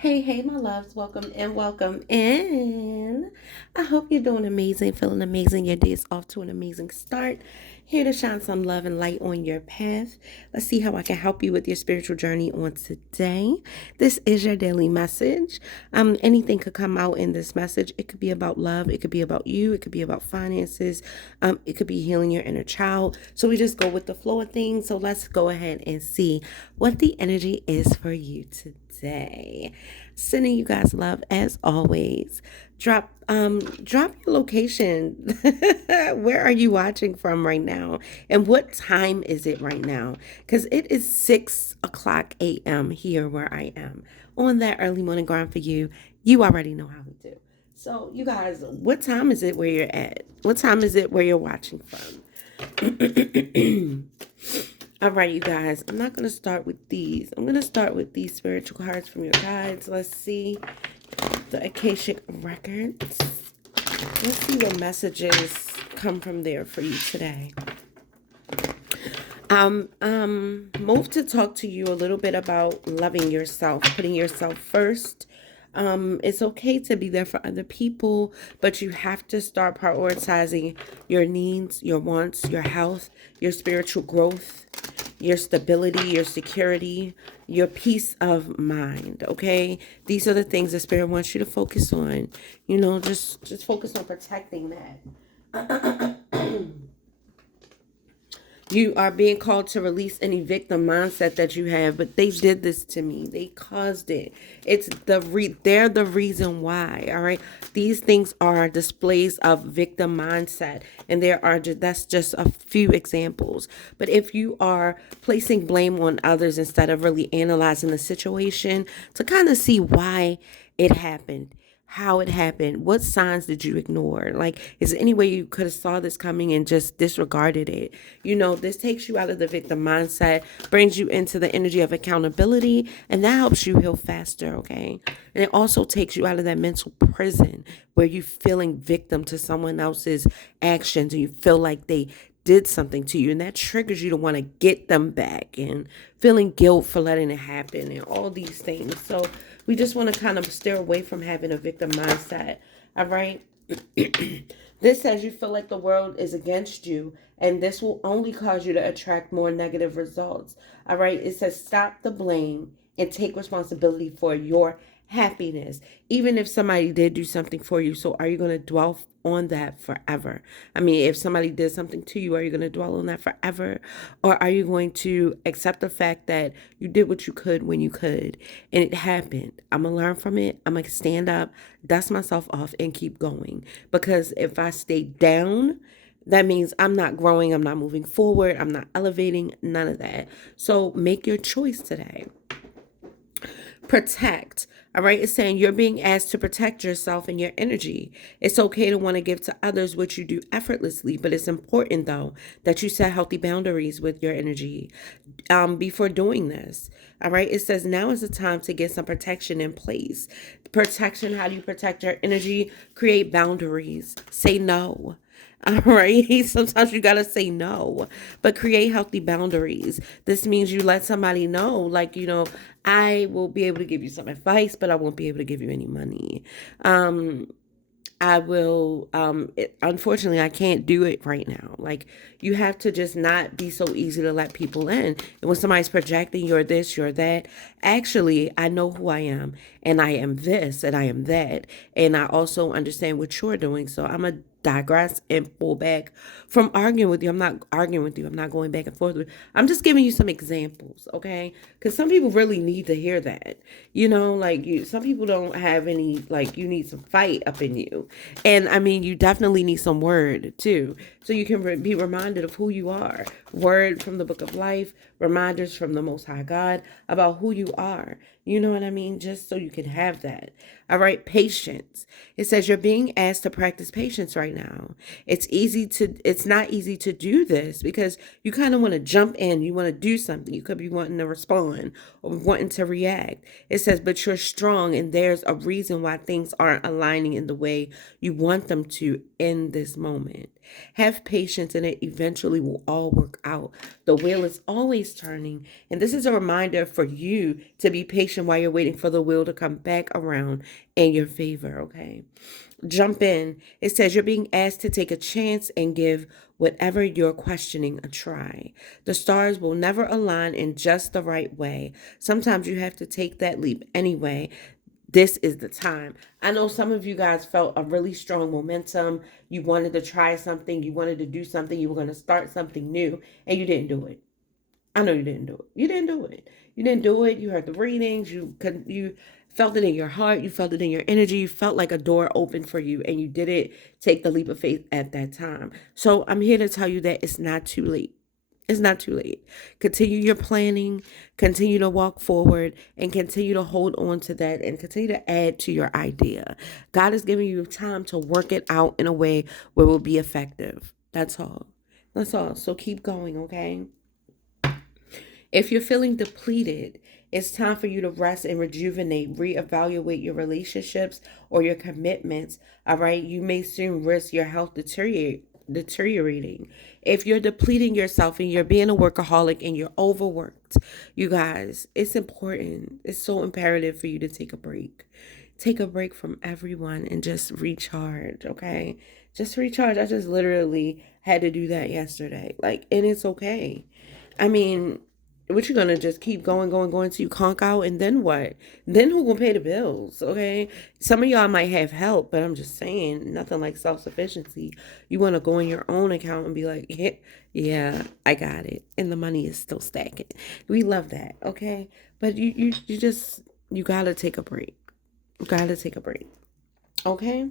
Hey, hey, my loves, welcome and welcome in. I hope you're doing amazing, feeling amazing. Your day is off to an amazing start. Here to shine some love and light on your path. Let's see how I can help you with your spiritual journey on today. This is your daily message. Anything could come out in this message. It could be about love. It could be about you. It could be about finances. It could be healing your inner child. So we just go with the flow of things. So let's go ahead and see what the energy is for you today. Sending you guys love as always. Drop your location. Where are you watching from right now? And what time is it right now? Because it is 6 o'clock a.m. here where I am. On that early morning grind for you. You already know how we do. So you guys, what time is it where you're at? What time is it where you're watching from? All right, you guys, I'm not going to start with these. I'm going to start with these spiritual cards from your guides. Let's see the Akashic Records. Let's see what messages come from there for you today. Move to talk to you a little bit about loving yourself, putting yourself first. It's okay to be there for other people, but you have to start prioritizing your needs, your wants, your health, your spiritual growth, your stability, your security, your peace of mind, okay? These are the things the Spirit wants you to focus on. You know, just focus on protecting that. You are being called to release any victim mindset that you have, but they did this to me. They caused it. They're the reason why. All right. These things are displays of victim mindset, and that's just a few examples. But if you are placing blame on others instead of really analyzing the situation to kind of see why it happened, how it happened, what signs did you ignore? Like, is there any way you could have saw this coming and just disregarded it? You know, this takes you out of the victim mindset, brings you into the energy of accountability, and that helps you heal faster, okay? And it also takes you out of that mental prison where you're feeling victim to someone else's actions and you feel like they did something to you, and that triggers you to want to get them back and feeling guilt for letting it happen and all these things. So we just want to kind of steer away from having a victim mindset. All right. This says you feel like the world is against you, and this will only cause you to attract more negative results. All right. It says stop the blame and take responsibility for your happiness, even if somebody did do something for you. So are you going to dwell on that forever? I mean, if somebody did something to you, are you going to dwell on that forever? Or are you going to accept the fact that you did what you could when you could and it happened? I'm going to learn from it. I'm going to stand up, dust myself off, and keep going. Because if I stay down, that means I'm not growing, I'm not moving forward, I'm not elevating, none of that. So make your choice today. Protect. All right. It's saying you're being asked to protect yourself and your energy. It's okay to want to give to others what you do effortlessly, but it's important, though, that you set healthy boundaries with your energy before doing this. All right. It says now is the time to get some protection in place. Protection. How do you protect your energy? Create boundaries. Say no. All right. Sometimes you got to say no, but create healthy boundaries. This means you let somebody know, like, I will be able to give you some advice, but I won't be able to give you any money. I will, unfortunately, I can't do it right now. Like, you have to just not be so easy to let people in. And when somebody's projecting you're this, you're that, actually, I know who I am, and I am this, and I am that. And I also understand what you're doing. So I'm a digress and pull back from arguing with you. I'm not arguing with you. I'm not going back and forth with you. I'm just giving you some examples, okay? Because some people really need to hear that. Some people don't have any, you need some fight up in you. And I mean, you definitely need some word too. So you can be reminded of who you are. Word from the book of life, reminders from the Most High God about who you are. You know what I mean? Just so you can have that. All right. Patience. It says you're being asked to practice patience right now. It's not easy to do this because you kind of want to jump in. You want to do something. You could be wanting to respond or wanting to react. It says, but you're strong and there's a reason why things aren't aligning in the way you want them to in this moment. Have patience and it eventually will all work out. The wheel is always is turning. And this is a reminder for you to be patient while you're waiting for the wheel to come back around in your favor, okay? Jump in. It says you're being asked to take a chance and give whatever you're questioning a try. The stars will never align in just the right way. Sometimes you have to take that leap anyway. This is the time. I know some of you guys felt a really strong momentum. You wanted to try something. You wanted to do something. You were going to start something new, and you didn't do it. I know you didn't do it. You didn't do it. You didn't do it. You heard the readings. You felt it in your heart. You felt it in your energy. You felt like a door opened for you, and you didn't take the leap of faith at that time. So I'm here to tell you that it's not too late. It's not too late. Continue your planning, continue to walk forward, and continue to hold on to that and continue to add to your idea. God is giving you time to work it out in a way where it will be effective. That's all. That's all. So keep going, okay? If you're feeling depleted, it's time for you to rest and rejuvenate, reevaluate your relationships or your commitments. All right. You may soon risk your health deteriorating. If you're depleting yourself and you're being a workaholic and you're overworked, you guys, it's important. It's so imperative for you to take a break. Take a break from everyone and just recharge, okay? Just recharge. I just literally had to do that yesterday. And it's okay. I mean, what you gonna just keep going till you conk out, and then what? Then who gonna pay the bills? Okay, some of y'all might have help, but I'm just saying, nothing like self-sufficiency. You want to go in your own account and be like, yeah, I got it, and the money is still stacking. We love that, okay? But you gotta take a break. You gotta take a break, okay?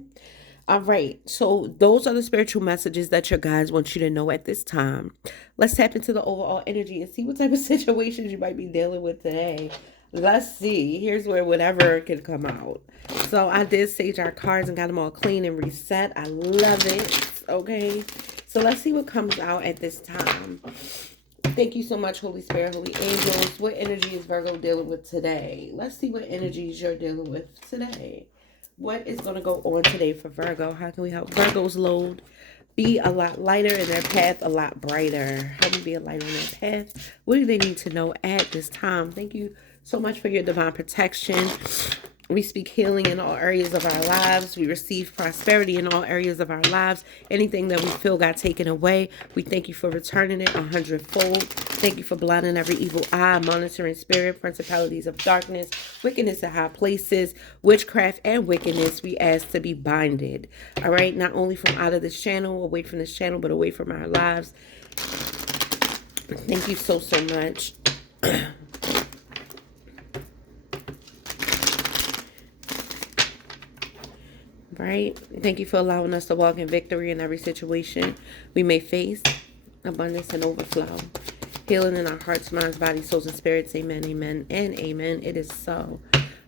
All right, so those are the spiritual messages that your guides want you to know at this time. Let's tap into the overall energy and see what type of situations you might be dealing with today. Let's see. Here's where whatever can come out. So I did sage our cards and got them all clean and reset. I love it. Okay, so let's see what comes out at this time. Thank you so much, Holy Spirit, Holy Angels. What energy is Virgo dealing with today? Let's see what energies you're dealing with today. What is going to go on today for Virgo? How can we help Virgo's load be a lot lighter and their path a lot brighter? Help me be a light on their path. What do they need to know at this time? Thank you so much for your divine protection. We speak healing in all areas of our lives. We receive prosperity in all areas of our lives. Anything that we feel got taken away, we thank you for returning it 100-fold. Thank you for blinding every evil eye, monitoring spirit, principalities of darkness, wickedness in high places, witchcraft and wickedness. We ask to be binded. All right, not only from out of this channel, away from this channel, but away from our lives. Thank you so much. Right? Thank you for allowing us to walk in victory in every situation we may face. Abundance and overflow. Healing in our hearts, minds, bodies, souls, and spirits. Amen, amen, and amen. It is so.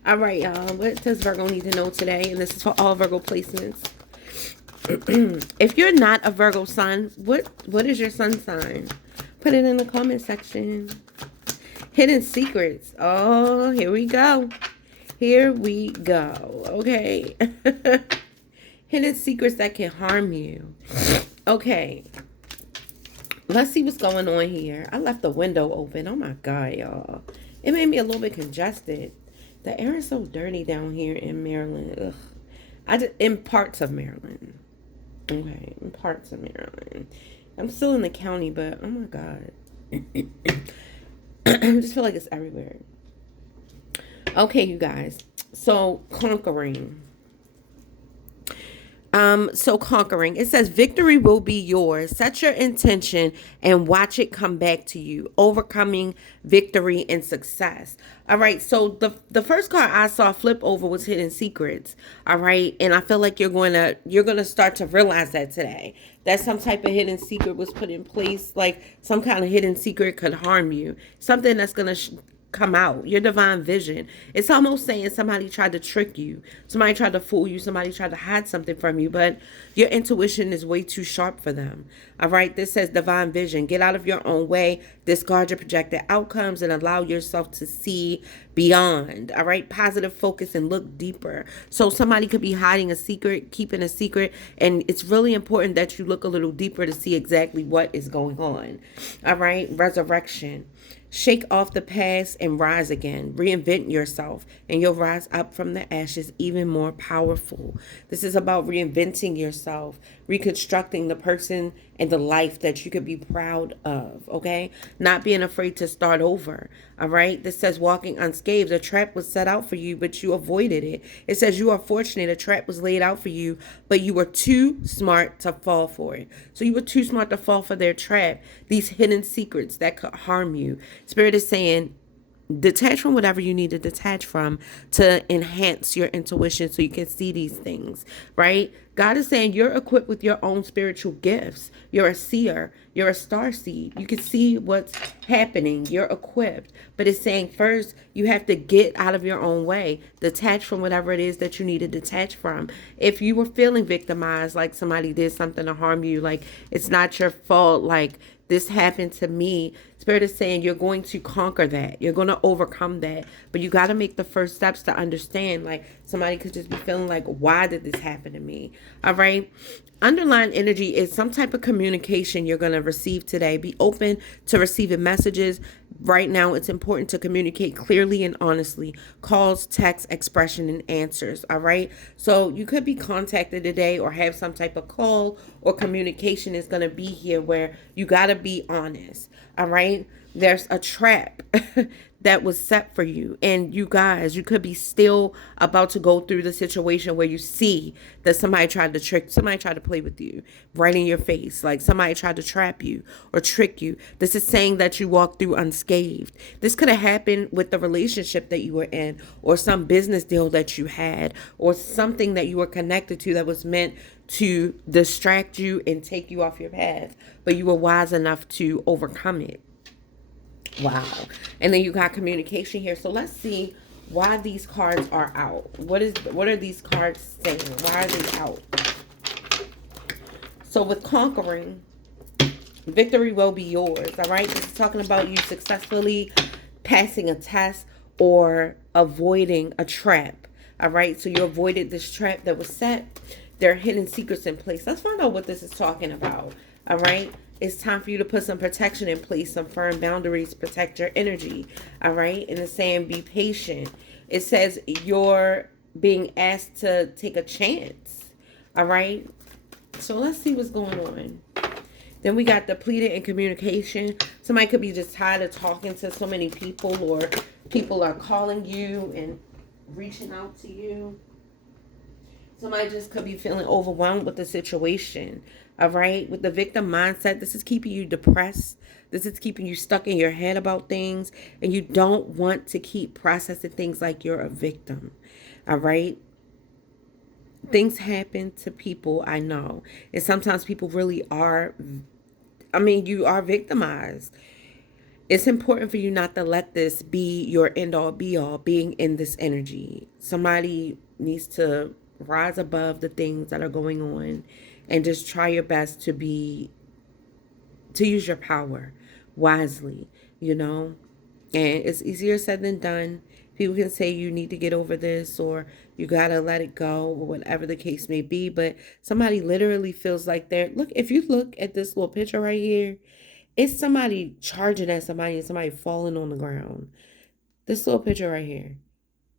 All right, y'all. What does Virgo need to know today? And this is for all Virgo placements. If you're not a Virgo sun, what is your sun sign? Put it in the comment section. Hidden secrets. Oh, here we go. Here we go. Okay. Hidden secrets that can harm you. Okay. Let's see what's going on here. I left the window open. Oh my God, y'all. It made me a little bit congested. The air is so dirty down here in Maryland. Ugh. In parts of Maryland. Okay. In parts of Maryland. I'm still in the county, but oh my God. I just feel like it's everywhere. Okay, you guys. So conquering. Conquering. It says victory will be yours. Set your intention and watch it come back to you. Overcoming, victory, and success. All right. So the first card I saw flip over was hidden secrets. All right. And I feel like you're gonna start to realize that today. That some type of hidden secret was put in place. Like some kind of hidden secret could harm you. Something that's gonna come out, your divine vision. It's almost saying somebody tried to trick you, somebody tried to fool you, somebody tried to hide something from you, but your intuition is way too sharp for them. All right, this says divine vision. Get out of your own way, discard your projected outcomes, and allow yourself to see beyond. All right, positive focus and look deeper. So somebody could be hiding a secret, keeping a secret, and it's really important that you look a little deeper to see exactly what is going on. All right, resurrection. Shake off the past and rise again. Reinvent yourself, and you'll rise up from the ashes even more powerful. This is about reinventing yourself, reconstructing the person and the life that you could be proud of, okay? Not being afraid to start over, all right? This says walking unscathed. A trap was set out for you, but you avoided it. It says you are fortunate. A trap was laid out for you, but you were too smart to fall for it. So you were too smart to fall for their trap, these hidden secrets that could harm you. Spirit is saying, detach from whatever you need to detach from to enhance your intuition so you can see these things, right? God is saying you're equipped with your own spiritual gifts. You're a seer. You're a star seed. You can see what's happening. You're equipped. But it's saying first you have to get out of your own way. Detach from whatever it is that you need to detach from. If you were feeling victimized, like somebody did something to harm you, like it's not your fault, like this happened to me. Spirit is saying you're going to conquer that. You're going to overcome that. But you got to make the first steps to understand. Like somebody could just be feeling like, why did this happen to me? All right. Underlying energy is some type of communication you're going to receive today. Be open to receiving messages. Right now, it's important to communicate clearly and honestly. Calls, text, expression, and answers. All right. So you could be contacted today or have some type of call or communication is going to be here where you got to be honest. All right. There's a trap that was set for you. And you guys, you could be still about to go through the situation where you see that somebody tried to play with you right in your face. Like somebody tried to trap you or trick you. This is saying that you walked through unscathed. This could have happened with the relationship that you were in or some business deal that you had or something that you were connected to that was meant to distract you and take you off your path. But you were wise enough to overcome it. Wow. And then you got communication here. So let's see why these cards are out. What are these cards saying? Why are they out? So with conquering, victory will be yours. All right. This is talking about you successfully passing a test or avoiding a trap. All right. So you avoided this trap that was set. There are hidden secrets in place. Let's find out what this is talking about. All right. It's time for you to put some protection in place, some firm boundaries, protect your energy. All right. And it's saying be patient. It says you're being asked to take a chance. All right. So let's see what's going on. Then we got depleted in communication. Somebody could be just tired of talking to so many people, or people are calling you and reaching out to you. Somebody just could be feeling overwhelmed with the situation. All right. With the victim mindset, this is keeping you depressed. This is keeping you stuck in your head about things. And you don't want to keep processing things like you're a victim. All right. Things happen to people, I know. And sometimes people really are, you are victimized. It's important for you not to let this be your end all be all, being in this energy. Somebody needs to rise above the things that are going on and just try your best to use your power wisely, And it's easier said than done. People can say you need to get over this or you got to let it go or whatever the case may be. But somebody literally feels like if you look at this little picture right here, it's somebody charging at somebody and somebody falling on the ground. This little picture right here.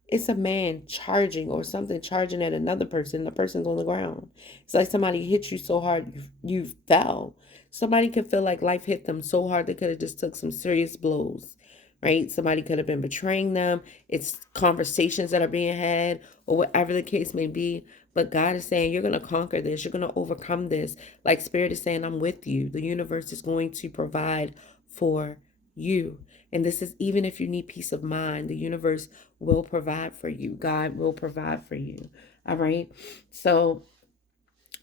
It's a man charging or something charging at another person. The person's on the ground. It's like somebody hit you so hard you fell. Somebody could feel like life hit them so hard they could have just took some serious blows, right? Somebody could have been betraying them. It's conversations that are being had or whatever the case may be. But God is saying you're going to conquer this. You're going to overcome this. Like Spirit is saying, I'm with you. The universe is going to provide for you. And this is even if you need peace of mind, the universe will provide for you. God will provide for you. All right. So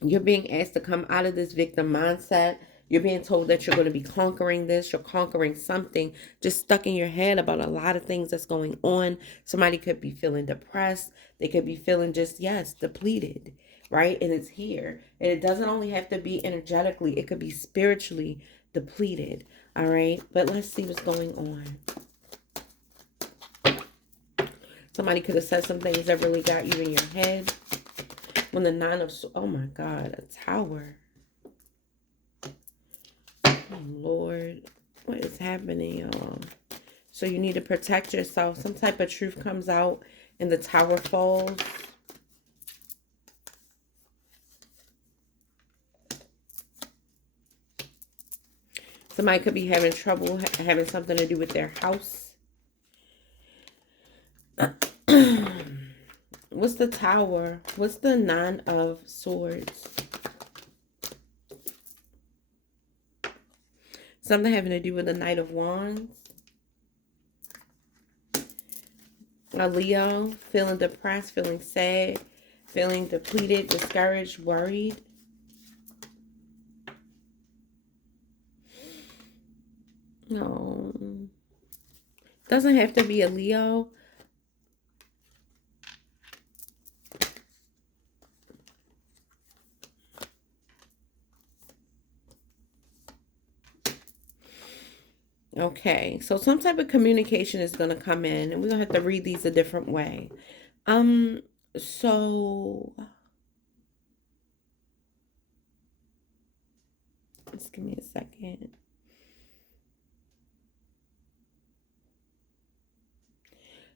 you're being asked to come out of this victim mindset. You're being told that you're going to be conquering this. You're conquering something just stuck in your head about a lot of things that's going on. Somebody could be feeling depressed. They could be feeling depleted, right? And it's here. And it doesn't only have to be energetically. It could be spiritually depleted. All right. But let's see what's going on. Somebody could have said some things that really got you in your head. When the Nine of Swords, oh my God, a Tower. Oh Lord, what is happening, y'all? So you need to protect yourself. Some type of truth comes out and the Tower falls. Somebody could be having trouble having something to do with their house. What's the Tower? What's the Nine of Swords? Something having to do with the Knight of Wands. A Leo, feeling depressed, feeling sad, feeling depleted, discouraged, worried. No. Doesn't have to be a Leo. Okay, so some type of communication is going to come in, and we're going to have to read these a different way. So just give me a second.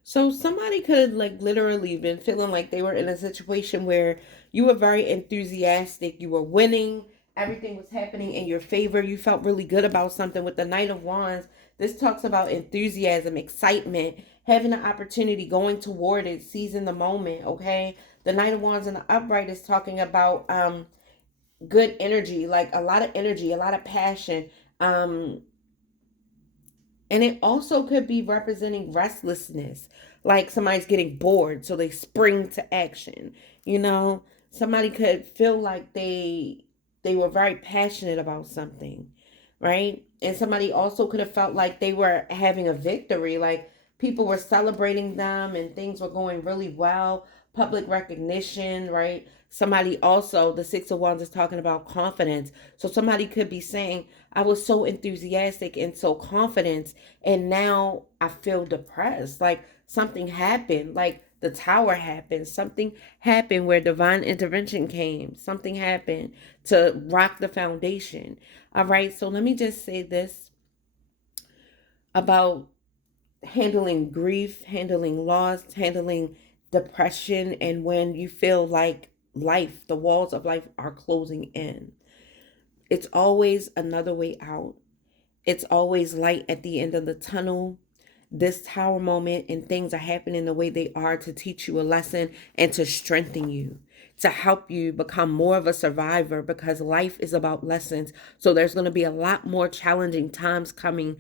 So somebody could have like literally been feeling like they were in a situation where you were very enthusiastic, you were winning, everything was happening in your favor, you felt really good about something. With the Knight of Wands, this talks about enthusiasm, excitement, having an opportunity, going toward it, seizing the moment, okay? The Knight of Wands in the upright is talking about good energy, like a lot of energy, a lot of passion. And it also could be representing restlessness, like somebody's getting bored, so they spring to action. You know, somebody could feel like they were very passionate about something, right? And somebody also could have felt like they were having a victory, like people were celebrating them and things were going really well, public recognition, right? Somebody also, the Six of Wands is talking about confidence. So somebody could be saying, I was so enthusiastic and so confident, and now I feel depressed. Like something happened, like the Tower happened. Something happened where divine intervention came. Something happened to rock the foundation. All right, so let me just say this about handling grief, handling loss, handling depression, and when you feel like life, the walls of life are closing in. It's always another way out. It's always light at the end of the tunnel. This Tower moment and things are happening the way they are to teach you a lesson and to strengthen you, to help you become more of a survivor, because life is about lessons. So there's going to be a lot more challenging times coming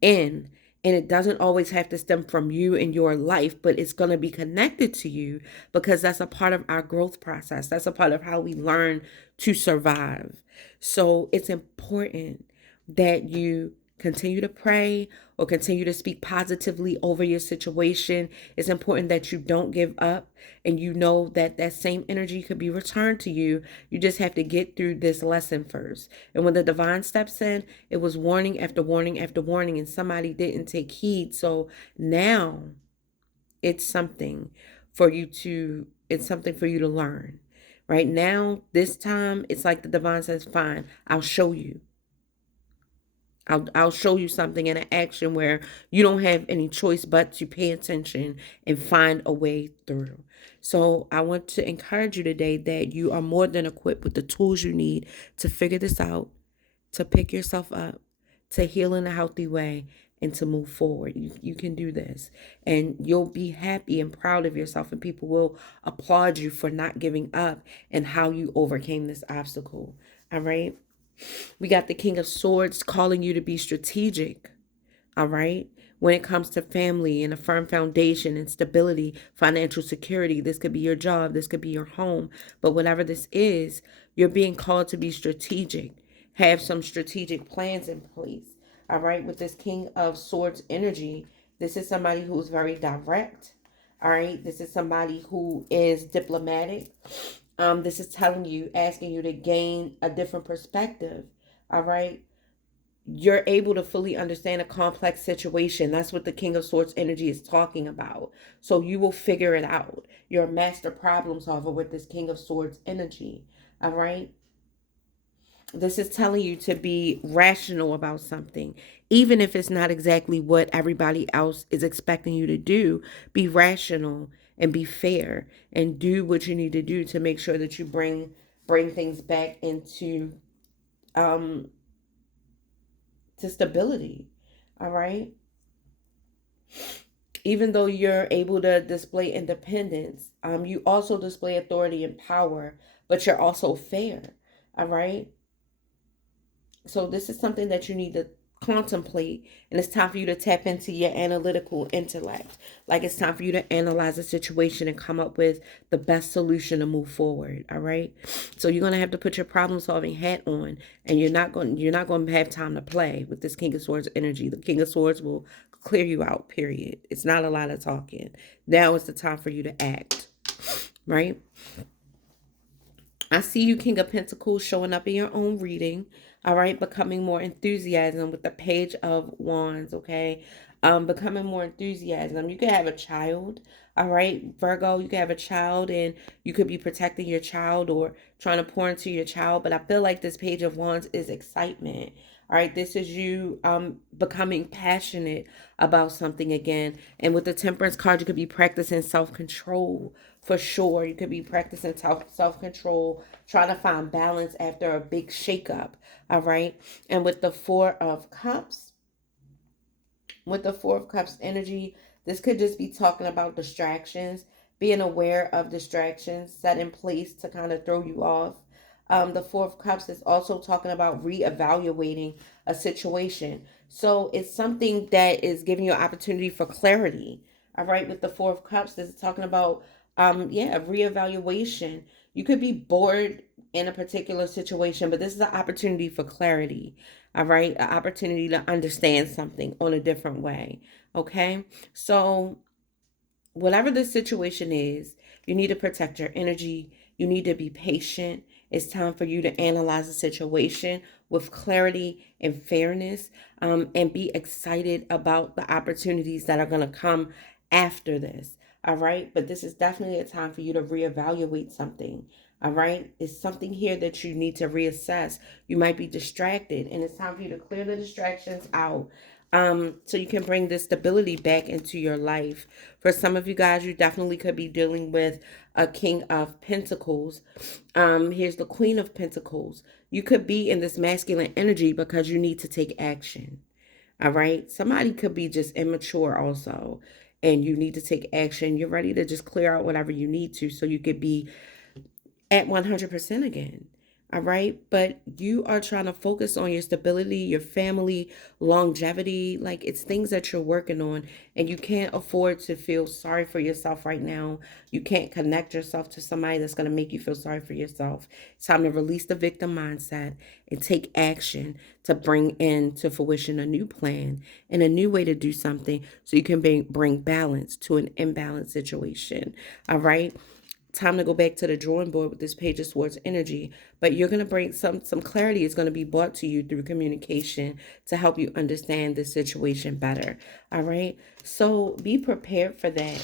in. And it doesn't always have to stem from you and your life, but it's going to be connected to you because that's a part of our growth process. That's a part of how we learn to survive. So it's important that you continue to pray or continue to speak positively over your situation. It's important that you don't give up, and you know that that same energy could be returned to you. You just have to get through this lesson first. And when the divine steps in, it was warning after warning after warning, and somebody didn't take heed. So now it's something for you to learn. Right now, this time, it's like the divine says, fine, I'll show you. I'll show you something in an action where you don't have any choice but to pay attention and find a way through. So I want to encourage you today that you are more than equipped with the tools you need to figure this out, to pick yourself up, to heal in a healthy way, and to move forward. You can do this, and you'll be happy and proud of yourself, and people will applaud you for not giving up and how you overcame this obstacle. All right. We got the King of Swords calling you to be strategic, all right? When it comes to family and a firm foundation and stability, financial security, this could be your job, this could be your home. But whatever this is, you're being called to be strategic. Have some strategic plans in place, all right? With this King of Swords energy, this is somebody who's very direct, all right? This is somebody who is diplomatic. This is telling you, asking you to gain a different perspective. All right. You're able to fully understand a complex situation. That's what the King of Swords energy is talking about. So you will figure it out. You're a master problem solver with this King of Swords energy. All right. This is telling you to be rational about something. Even if it's not exactly what everybody else is expecting you to do, be rational and be fair and do what you need to do to make sure that you bring things back into um to stability. All right? Even though you're able to display independence, you also display authority and power, but you're also fair. All right? So this is something that you need to contemplate, and it's time for you to tap into your analytical intellect. Like, it's time for you to analyze the situation and come up with the best solution to move forward. All right. So you're gonna have to put your problem solving hat on, and you're not going to have time to play with this King of Swords energy. The King of Swords will clear you out. Period. It's not a lot of talking. Now is the time for you to act. Right. I see you, King of Pentacles, showing up in your own reading. All right, becoming more enthusiasm with the Page of Wands. Okay, becoming more enthusiasm. You could have a child. All right, Virgo, you could have a child, and you could be protecting your child or trying to pour into your child. But I feel like this Page of Wands is excitement. All right, this is you becoming passionate about something again. And with the Temperance card, you could be practicing self-control for sure. You could be practicing self-control, trying to find balance after a big shakeup. All right. And with the Four of Cups energy, this could just be talking about distractions, being aware of distractions set in place to kind of throw you off. The Four of Cups is also talking about reevaluating a situation. So it's something that is giving you an opportunity for clarity. All right, with the Four of Cups, this is talking about reevaluation. You could be bored in a particular situation, but this is an opportunity for clarity. All right, an opportunity to understand something on a different way. Okay, so whatever the situation is, you need to protect your energy. You need to be patient. It's time for you to analyze the situation with clarity and fairness, and be excited about the opportunities that are going to come after this. All right. But this is definitely a time for you to reevaluate something. All right. It's something here that you need to reassess. You might be distracted, and it's time for you to clear the distractions out, so you can bring this stability back into your life. For some of you guys, you definitely could be dealing with a King of Pentacles. Here's the Queen of Pentacles. You could be in this masculine energy because you need to take action. All right. Somebody could be just immature also, and you need to take action. You're ready to just clear out whatever you need to so you could be at 100% again. All right. But you are trying to focus on your stability, your family, longevity. Like, it's things that you're working on, and you can't afford to feel sorry for yourself right now. You can't connect yourself to somebody that's going to make you feel sorry for yourself. It's time to release the victim mindset and take action to bring into fruition a new plan and a new way to do something so you can bring balance to an imbalanced situation. All right. Time to go back to the drawing board with this Page of Swords energy. But you're going to bring some clarity is going to be brought to you through communication to help you understand the situation better. All right. So be prepared for that,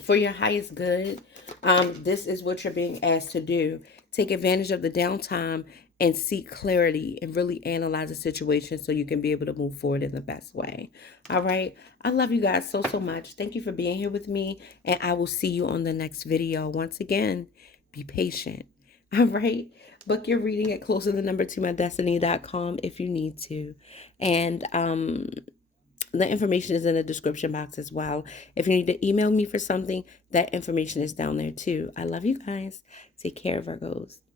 for your highest good. This is what you're being asked to do. Take advantage of the downtime and seek clarity and really analyze the situation so you can be able to move forward in the best way. All right. I love you guys so, so much. Thank you for being here with me, and I will see you on the next video. Once again, be patient. All right. Book your reading at closer2MyDestinysT.com if you need to. And the information is in the description box as well. If you need to email me for something, that information is down there too. I love you guys. Take care, Virgos.